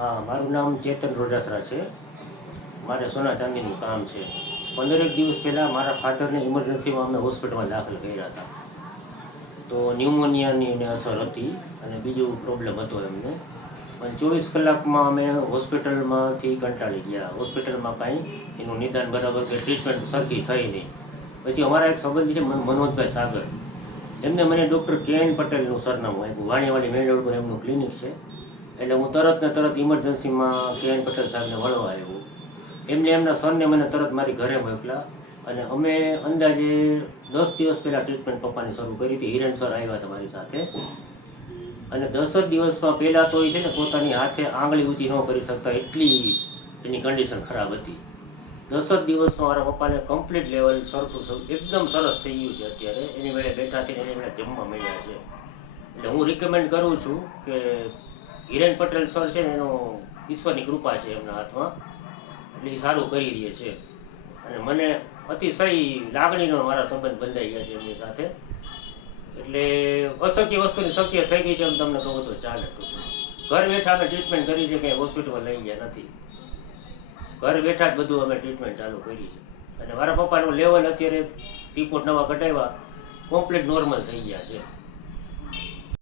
હા, મારું નામ ચેતન રોજાસરા છે. મારે સોના ચાંદીનું કામ છે. 15 દિવસ પહેલાં મારા ફાધરને ઇમરજન્સીમાં અમે હોસ્પિટલમાં દાખલ કર્યા હતા. તો ન્યુમોનિયાની એને અસર હતી અને બીજું પ્રોબ્લેમ હતો એમને. પણ 24 કલાકમાં અમે હોસ્પિટલમાંથી કંટાળી ગયા. હોસ્પિટલમાં કાંઈ એનું નિદાન બરાબર કે ટ્રીટમેન્ટ સરખી થઈ નહીં. પછી અમારા એક સંબંધી છે મનોજભાઈ સાગર, એમને મને ડૉક્ટર કે.એન. પટેલનું સરનામું આપ્યું. વાણીવાડી મેઇન રોડ પર એમનું ક્લિનિક છે. એટલે હું તરત ને તરત ઇમરજન્સીમાં કે.એન. પટેલ સાહેબને મળવા આવ્યો. એમને એમના સનને મને તરત મારી ઘરે મોકલ્યા અને અમે અંદાજે 10 દિવસ પહેલાં ટ્રીટમેન્ટ પપ્પાની શરૂ કરી હતી. હિરેન સર આવ્યા હતા મારી સાથે અને 10 જ દિવસમાં પહેલાં તો એ છે ને પોતાની હાથે આંગળી ઊંચી ન કરી શકતા, એટલી એની કન્ડિશન ખરાબ હતી. 10 જ દિવસમાં મારા પપ્પાને કમ્પ્લીટ લેવલ સરખું એકદમ સરસ થઈ ગયું છે. અત્યારે એની વેળે બેઠા થઈને એની વેળે જમવા મળ્યા છે. એટલે હું રિકમેન્ડ કરું છું કે હિરેન પટેલ સર છે ને, એનો ઈશ્વરની કૃપા છે એમના હાથમાં, એટલે એ સારું કરી રહી છે. અને મને અતિશય લાગણીનો મારા સંબંધ બંધાઈ ગયા છે એમની સાથે. એટલે અશક્ય વસ્તુની શક્ય થઈ ગઈ છે એમ તમને કહું તો ચાલે. ઘર બેઠા અમે ટ્રીટમેન્ટ કરી છે, કંઈ હોસ્પિટલમાં લઈ ગયા નથી. ઘર બેઠા જ બધું અમે ટ્રીટમેન્ટ ચાલુ કરી છે. અને મારા પપ્પાનું લેવલ અત્યારે રિપોર્ટ નવા કઢાવ્યા, કમ્પ્લીટ નોર્મલ થઈ ગયા છે.